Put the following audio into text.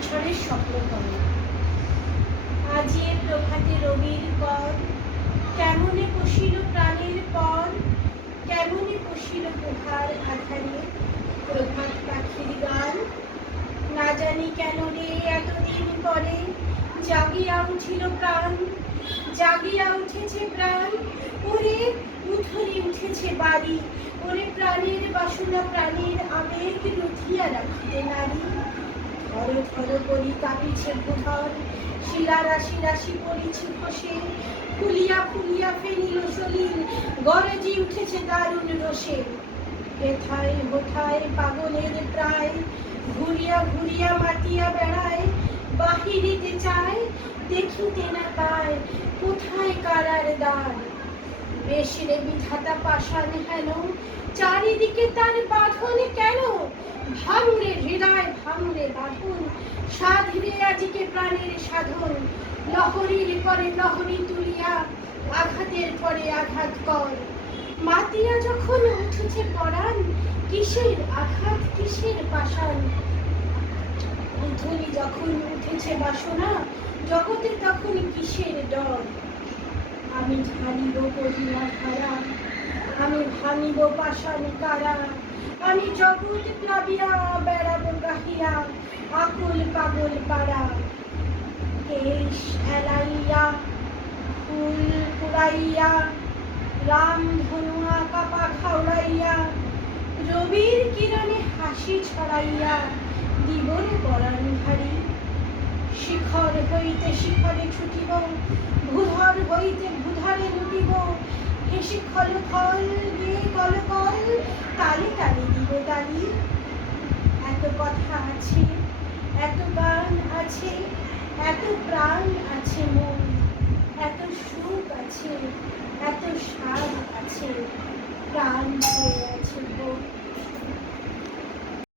বছরের স্বপ্ন করে। আজি প্রভাতে রবির কর, কেমনে পশিল প্রাণের পর, কেমনে পশিল প্রভার আধারে প্রভাত পাখির গান। না জানি কেন রে এতদিন পরে জাগিয়া উঠিল প্রাণ, জাগিয়া উঠেছে প্রাণ। ওরে উঠরি উঠেছে বাড়ি, ওরে প্রাণের বাসনা প্রাণের আবেগ রুধিয়া রাখিতে নারী। ধর ধর করি কাঁপিছে ভূধর, শিলা রাশি রাশি পড়িছে খসে, ফুলিয়া ফুলিয়া ফেনিল সলিল, গরজি উঠেছে দারুণ রোষে। হেথায় হোথায় পাগলের প্রায়, ঘুরিয়া ঘুরিয়া মাতিয়া বেড়ায়, বাহিরিতে চায় দেখিতে না পায় কোথায় কারার দ্বার। বেশ রে বিধাতা পাষাণ হেন, চারিদিকে তার বাঁধন কেন? ভাঙরে হৃদয় ভাঙরে বাঁধন, সাধরে আজিকে প্রাণের সাধন। লহরীর পরে লহরী তুলিয়া আঘাতের পরে আঘাত কর। মাতিয়া যখন উঠেছে পরাণ, কিসের আঘাত কিসের পাষাণ। উদ্ধরি যখন উঠেছে বাসনা, জগতে তখন কিসের ডর। আমি ঢালিব করিনা ধারা, আমি ভাঙিব পাষাণ কারা, আমি জগৎ প্লাবিয়া বেড়াবো গাহিয়া আকুল পাগল পাড়া। কেশ এলাইয়া ফুল কুড়াইয়া, রাম ধনু আঁকা পাখা উড়াইয়া, রবির কিরণে হাসি ছড়াইয়া দিবর পরাণ ভারী। শিখর হইতে শিখরে ছুটিব, ভূধর হইতে ভূধরে লুটিব, হেসে খল খল গিয়ে কল কল, তালে তালে দিব তালি। এত কথা আছে, এত গান আছে, এত প্রাণ আছে মন, এত সুখ আছে, এত স্বাদ আছে।